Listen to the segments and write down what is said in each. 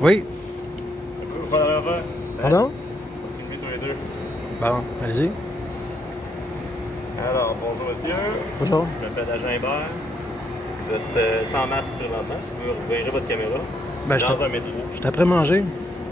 Oui. Un peu, vous faire l'envers. Pardon? On s'est mis tous les deux. Bon, allez-y. Alors, bonjour monsieur. Bonjour. Je m'appelle Agent Hébert. Vous êtes sans masque présentement. Si vous pouvez ouvrir votre caméra. Ben, dans un métro. Je suis après manger.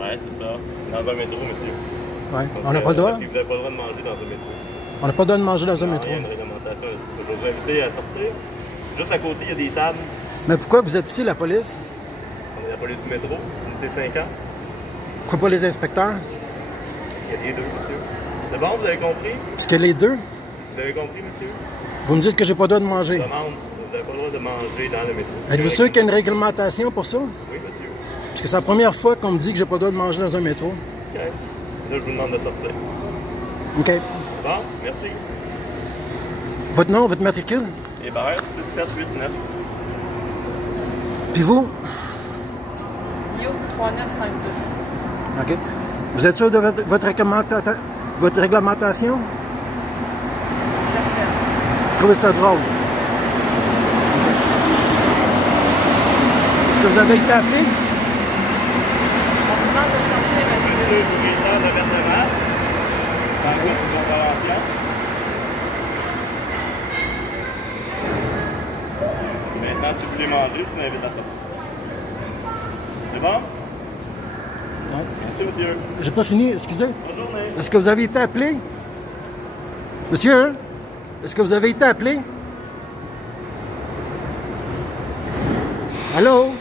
Ouais, c'est ça. Dans un métro, monsieur. Ouais. Donc, On n'a pas le droit? Vous n'avez pas le droit de manger dans un métro. On n'a pas le droit de manger dans un Non, métro. il y a une réglementation. Je vais vous inviter à sortir. Juste à côté, il y a des tables. Mais pourquoi vous êtes ici, la police? On est la police du métro, unité 50. Pourquoi pas les inspecteurs? Parce qu'il y a les deux, monsieur. C'est bon, vous avez compris? Parce que les deux? Vous avez compris, monsieur? Vous me dites que j'ai pas le droit de manger. Je demande, vous n'avez pas le droit de manger dans le métro. Êtes-vous sûr qu'il y a une réglementation pour ça? Oui, monsieur. Parce que c'est la première fois qu'on me dit que j'ai pas le droit de manger dans un métro. OK. Là, je vous demande de sortir. OK. Bon, merci. Votre nom, votre matricule? Hébert, 6789. Puis vous? Yo, 3952. OK. Vous êtes sûr de votre réglementation? C'est certain. Vous trouvez ça drôle? Est-ce que vous avez été appelé? On vous demande de sortir, Monsieur, monsieur. vous avez le temps de mettre le masque. Sans quoi sous convention. Maintenant, si vous voulez manger, je vous invite à sortir. C'est bon? Ouais. Merci, monsieur. J'ai pas fini, excusez. Bonne journée. Est-ce que vous avez été appelé? Monsieur? Est-ce que vous avez été appelé? Allô?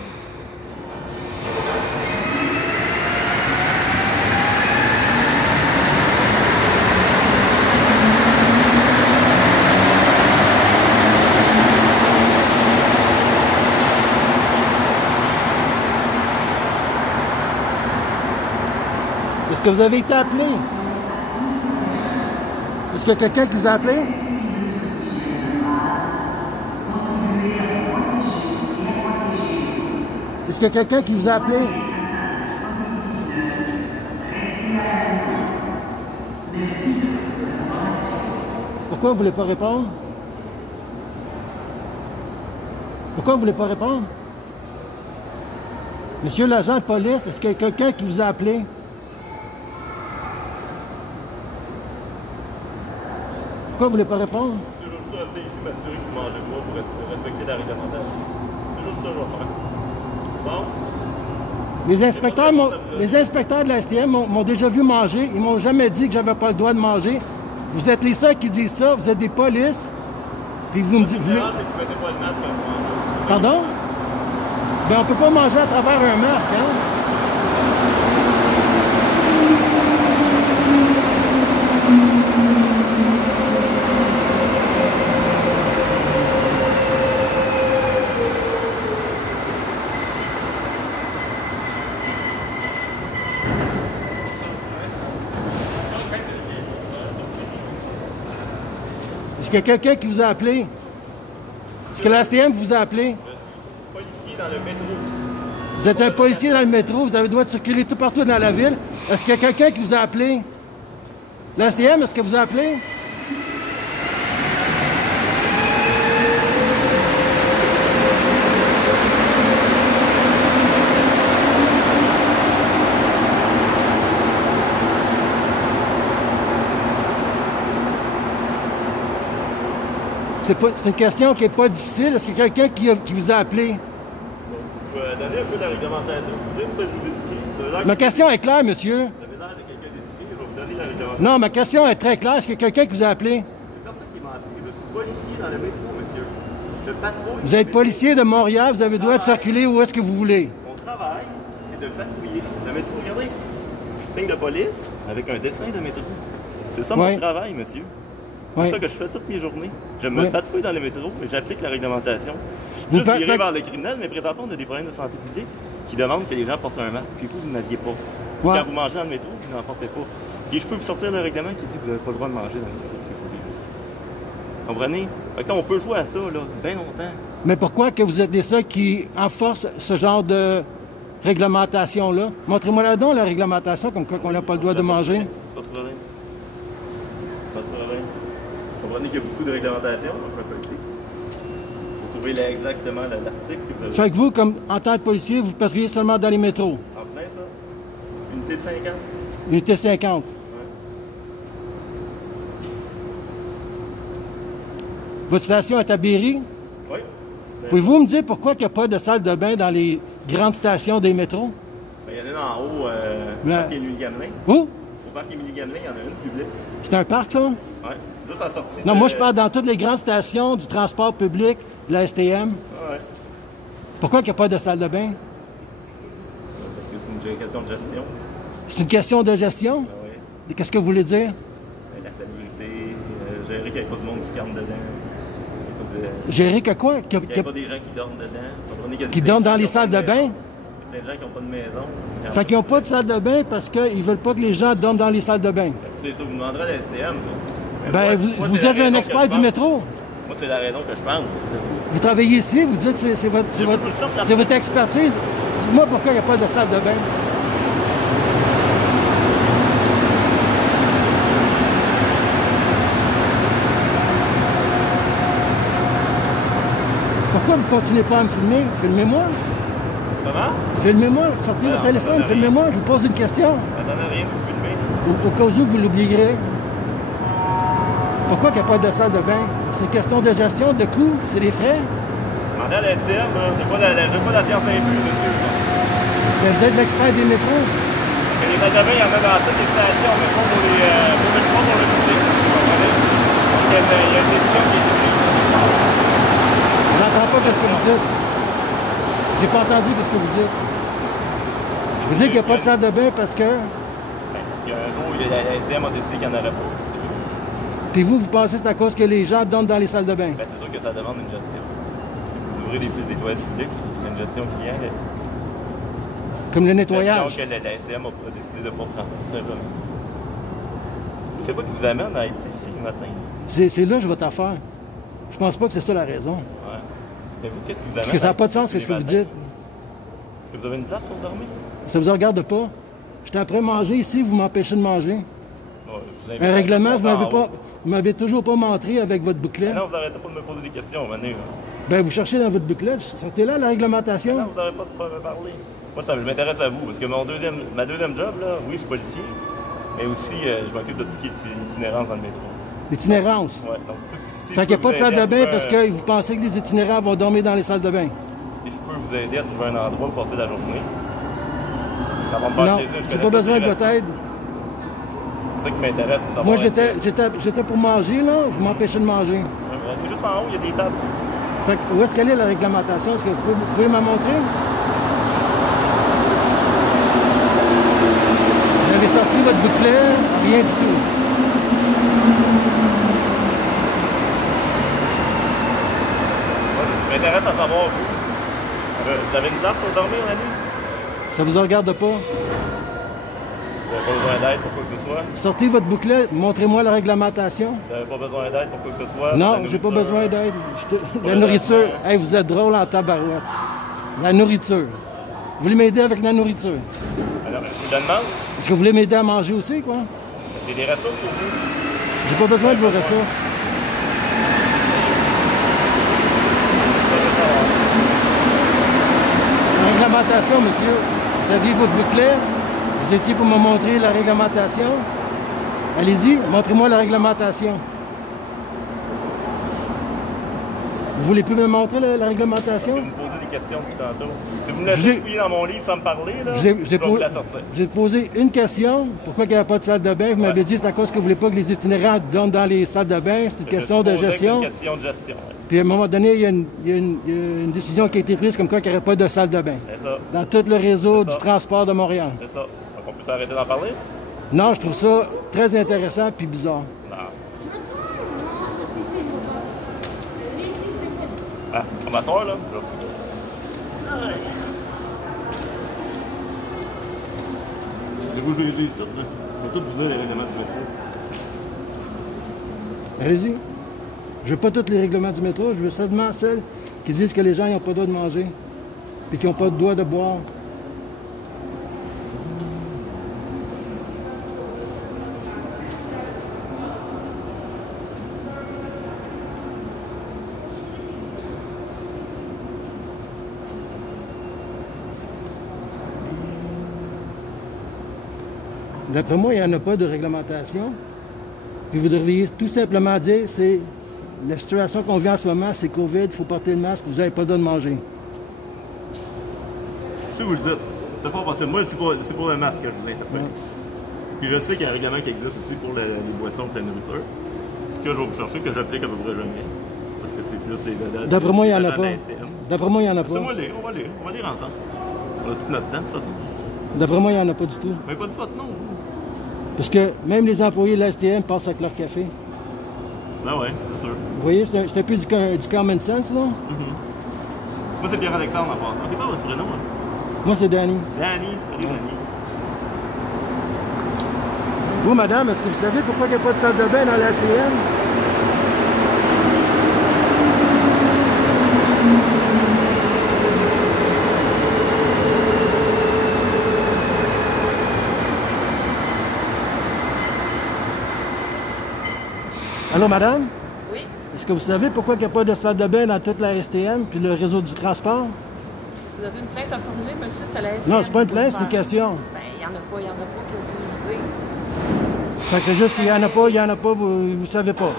Est-ce que vous avez été appelé? Est-ce qu'il y a quelqu'un qui vous a appelé? Est-ce qu'il y a quelqu'un qui vous a appelé? Pourquoi vous ne voulez pas répondre? Pourquoi vous ne voulez pas répondre? Monsieur l'agent de police, est-ce qu'il y a quelqu'un qui vous a appelé? Pourquoi vous ne voulez pas répondre? Je veux juste rester ici, m'assurer que vous ne mangez pas pour respecter la réglementation. C'est juste ça que je vais faire. Bon? Les inspecteurs de la STM m'ont déjà vu manger. Ils m'ont jamais dit que j'avais pas le droit de manger. Vous êtes les seuls qui disent ça. Vous êtes des polices. Puis vous me dites... Le différence, c'est que vous ne mettez pas le masque quand vous mangez. Pardon? Ben, on peut pas manger à travers un masque, hein? Est-ce qu'il y a quelqu'un qui vous a appelé? Est-ce que la STM vous a appelé? Policier dans le métro. Vous êtes un policier dans le métro, vous avez le droit de circuler tout partout dans la ville. Est-ce qu'il y a quelqu'un qui vous a appelé? La STM, est-ce que vous a appelé? C'est une question qui n'est pas difficile. Est-ce qu'il y a quelqu'un qui vous a appelé? Vous donnez un peu de la réglementation, s'il vous plaît, peut-être vous éduquer. Ma question est claire, monsieur. Vous avez l'air de quelqu'un d'éduqué, je vais vous donner la réglementation. Non, ma question est très claire. Est-ce qu'il y a quelqu'un qui vous a appelé? Il y a personne qui m'a appelé. Je suis policier dans le métro, monsieur. Je patrouille. Vous êtes policier de Montréal, vous avez le droit de circuler où est-ce que vous voulez. Mon travail est de patrouiller le métro. Regardez, signe de police avec un dessin de métro. C'est ça Ouais. mon travail, monsieur. C'est Ouais. ça que je fais toutes mes journées. Je me Ouais. patrouille dans le métro et j'applique la réglementation. Vous Là, je fa- irai fait- vers le criminel, mais présentement, on a des problèmes de santé publique qui demandent que les gens portent un masque. Puis vous n'aviez pas. Ouais. Quand vous mangez dans le métro, vous n'en portez pas. Et je peux vous sortir le règlement qui dit que vous n'avez pas le droit de manger dans le métro si vous voulez aussi. Comprenez? Fait que là, on peut jouer à ça, là, bien longtemps. Mais pourquoi que vous êtes des seuls qui enforcent ce genre de réglementation-là? Montrez-moi là donc la réglementation, comme quoi qu'on n'a pas le droit de manger. Pas de problème. Pas de problème. Vous comprenez qu'il y a beaucoup de réglementations, on peut feuilleter. Vous trouvez là exactement l'article que vous avez. Fait que vous, comme en tant que policier, vous patrouillez seulement dans les métros. En plein Unité 50. Unité 50. Votre station est à Berry? Oui. Pouvez-vous me dire pourquoi il n'y a pas de salle de bain dans les grandes stations des métros? Ben, il y en a une en haut, au Mais- parc Émilie Gamelin. Où? Au parc Émilie Gamelin, il y en a une publique. C'est un parc, ça? Oui. Juste à la sortie. Non, de- moi, je parle dans toutes les grandes stations du transport public, de la STM. Ouais. Pourquoi il n'y a pas de salle de bain? Parce que c'est une question de gestion. C'est une question de gestion? Ben, oui. Qu'est-ce que vous voulez dire? La salubrité, gérer qu'il n'y ait pas de monde qui campe dedans. Qu'il y ait pas de- Gérer que quoi? qu'il n'y ait pas des gens qui dorment dedans. Comprenez qu'il y a Qui des dorment gens dans qui les ont salles pas de bain? maison. Il y a plein de gens qui n'ont pas de maison. Fait qu'ils n'ont pas de salle de bain parce qu'ils ne veulent pas que les gens dorment dans les salles de bain. C'est ça, vous demanderez à la STM. Ben, vous êtes un expert du métro. Moi, c'est la raison que je pense. Vous travaillez ici, vous dites que c'est votre expertise. Dites-moi pourquoi il n'y a pas de salle de bain. Pourquoi vous ne continuez pas à me filmer? Filmez-moi. Comment? Filmez-moi. Sortez Non, votre téléphone, ça donne filmez-moi. Je vous pose une question. Ça donne rien de vous filmer. Au cas où vous l'oublierez. Pourquoi il n'y a pas de salle de bain? C'est une question de gestion, de coût, c'est des frais. Demandez à la STM, j'ai pas la science infuse, monsieur. Mais vous êtes l'expert des métros. Que les salles de bain, il y en a dans toutes les stations, mais pas pour le public. Vous comprenez? Donc, il y a une décision qui est prise. Je n'entends pas ce que vous dites. J'ai pas entendu ce que vous dites. Vous dites qu'il n'y a pas de salle de bain parce que... Ben, parce qu'un jour, la STM a décidé qu'il n'y en aurait pas. Puis vous pensez que c'est à cause que les gens dorment dans les salles de bain. Ben, c'est sûr que ça demande une gestion. Si vous ouvrez des toilettes publiques, il y a une gestion qui vient. Comme le Gestion nettoyage. que la STM a décidé de ne pas prendre, tout simplement. C'est quoi qui vous amène à être ici le matin? C'est là que je vais t'affaire. Je pense pas que c'est ça la raison. Ouais. Mais vous, qu'est-ce qui vous amène Parce que ça n'a à pas de être sens ici ce que les vous matins? dites. Est-ce que vous avez une place pour dormir? Ça vous regarde pas. J'étais après manger ici, vous m'empêchez de manger. Ouais, je vous invite Un à règlement, rester en haut. vous m'avez toujours pas montré avec votre bouclet. Ah non, vous n'arrêtez pas de me poser des questions, Manu. Ben, vous cherchez dans votre bouclet. Sortez là la réglementation. Non, vous n'arrêtez pas de me parler. Moi, ça m'intéresse à vous, parce que ma deuxième job, là, oui, je suis policier, mais aussi, je m'occupe de tout ce qui est itinérance dans le métro. L'itinérance. Ouais, donc tout ce qui... Fait qu'il n'y a pas de salle de bain parce que... que vous pensez que les itinérants vont dormir dans les salles de bain. Si je peux vous aider à trouver un endroit pour passer la journée, ça va me faire Non, plaisir. Je j'ai connais pas besoin de toutes votre les aide. C'est ça qui m'intéresse. c'est de savoir Moi, est-ce j'étais pour manger, là. Vous m'empêchez de manger. que- Juste en haut, il y a des tables. Fait que, où est-ce qu'elle est la réglementation? Est-ce que vous pouvez me montrer? Vous avez sorti votre bouclet, rien du tout. Moi, ça m'intéresse à savoir, vous avez une place pour dormir la nuit? Ça vous regarde pas? Vous n'avez pas besoin d'aide pour quoi que ce soit? Sortez votre bouclet, montrez-moi la réglementation. Vous n'avez pas besoin d'aide pour quoi que ce soit? Non, La j'ai pas nourriture? besoin d'aide. La nourriture. Hey, vous êtes drôle en tabarouette. La nourriture. Vous voulez m'aider avec la nourriture? Alors, je vous demande, Est-ce que vous voulez m'aider à manger aussi, quoi? j'ai des ressources pour vous. J'ai pas besoin de vos ressources. La réglementation, monsieur. Vous aviez votre bouclet. Vous étiez pour me montrer la réglementation. Allez-y, montrez-moi la réglementation. Vous voulez plus me montrer la réglementation? Vous me posez des questions depuis tantôt. Si vous me laissez J'ai- fouiller dans mon livre sans me parler, là, J'ai je vais vous la sortir. posé une question. Pourquoi il n'y a pas de salle de bain? Vous m'avez dit que c'est à cause que vous ne voulez pas que les itinérants dorment dans les salles de bain. C'est une question de gestion. C'est une question de gestion, ouais. Puis à un moment donné, il y a une décision qui a été prise comme quoi il n'y aurait pas de salle de bain. C'est ça, Dans tout le réseau C'est du ça. transport de Montréal. c'est ça. Donc on peut s'arrêter d'en parler? Non, je trouve ça très intéressant puis bizarre. Non. Ah, on va s'asseoir, là. Je vais fouiller. Du coup, je les utilise toutes, là. Je vais tout vous dire les règlements du métro. Allez-y. Je veux pas tous les règlements du métro, je veux seulement celles qui disent que les gens n'ont pas le droit de manger puis qui n'ont pas le droit de boire. D'après moi, il n'y en a pas de réglementation. Puis vous devriez tout simplement dire, c'est la situation qu'on vit en ce moment, c'est COVID, il faut porter le masque, vous n'avez pas le droit de manger. Je sais où vous le dites. C'est fort parce que moi, c'est pour le masque que je vous interpelle. Ouais. Puis je sais qu'il y a un règlement qui existe aussi pour les boissons et la nourriture. Que je vais vous chercher, que j'applique à peu près jamais. Parce que c'est plus les dadas. D'après moi, il n'y en a pas. D'après moi, il n'y en a pas. On va lire ensemble. On a tout notre temps, de toute façon. D'après moi, il n'y en a pas du tout. Mais pas du votre nom, vous. Parce que même les employés de la STM passent avec leur café. Ben ouais, c'est sûr. Vous voyez, c'est un peu du common sense, là. Moi, c'est Pierre-Alexandre en passant. C'est quoi votre prénom? Hein? Moi, c'est Danny. Danny. Salut, Danny. Vous, madame, est-ce que vous savez pourquoi il n'y a pas de salle de bain dans la STM? Allô, madame? Oui. Est-ce que vous savez pourquoi il n'y a pas de salle de bain dans toute la STM puis le réseau du transport? Si vous avez une plainte à formuler, monsieur, c'est à la STM. Non, c'est pas une plainte, c'est une question. Ben, il n'y en a pas que je vous dise. Fait que c'est juste qu'il n'y en a pas, vous ne savez pas.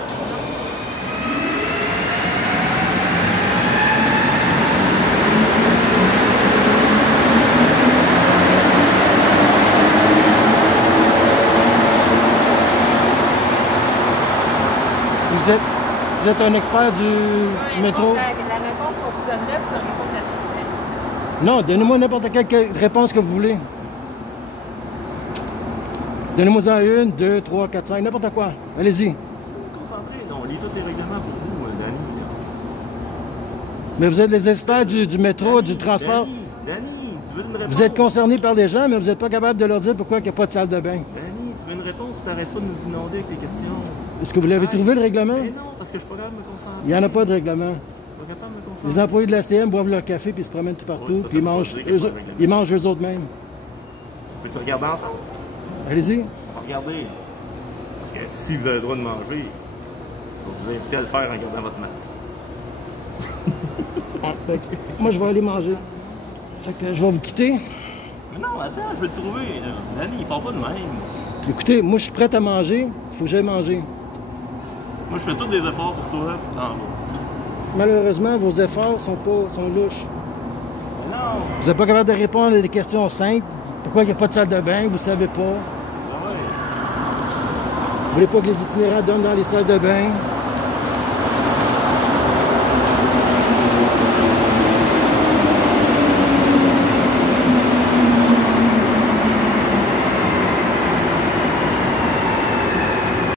Vous êtes un expert du métro? La réponse qu'on vous donne là, vous ne serez pas satisfait. Non, donnez-moi n'importe quelle réponse que vous voulez. Donnez-moi-en 1, 2, 3, 4, 5, n'importe quoi. Allez-y. Concentrez, on lit tous les règlements pour vous, Danny. Mais vous êtes les experts du métro, du transport. Danny, tu veux une réponse? Vous êtes concernés par des gens, mais vous n'êtes pas capable de leur dire pourquoi il n'y a pas de salle de bain. Danny, tu veux une réponse? Tu t'arrêtes pas de nous inonder avec tes questions. Est-ce que vous l'avez trouvé, le règlement? Mais non, parce que je suis pas capable de me concentrer. Il n'y en a pas de règlement. Je suis pas capable de me concentrer. Les employés de la STM boivent leur café puis se promènent tout partout, Oui, ça, puis ça veut dire qu'il y a pas de règlement. ils mangent eux autres mêmes. Peux-tu regarder ensemble? Allez-y. On va regarder. Parce que si vous avez le droit de manger, je vais vous inviter à le faire en gardant votre masque. Fait que moi, je vais aller manger. Fait que je vais vous quitter. Mais non, attends, je vais le trouver. Là. Danny, il part pas de même. Écoutez, moi, je suis prêt à manger. Il faut que j'aille manger. Moi, je fais tous les efforts pour toi, puis tu t'en vas. Malheureusement, vos efforts sont louches. Mais non! Vous n'êtes pas capable de répondre à des questions simples. Pourquoi il n'y a pas de salle de bain? Vous ne savez pas. Ah ouais. Vous voulez pas que les itinérants donnent dans les salles de bain.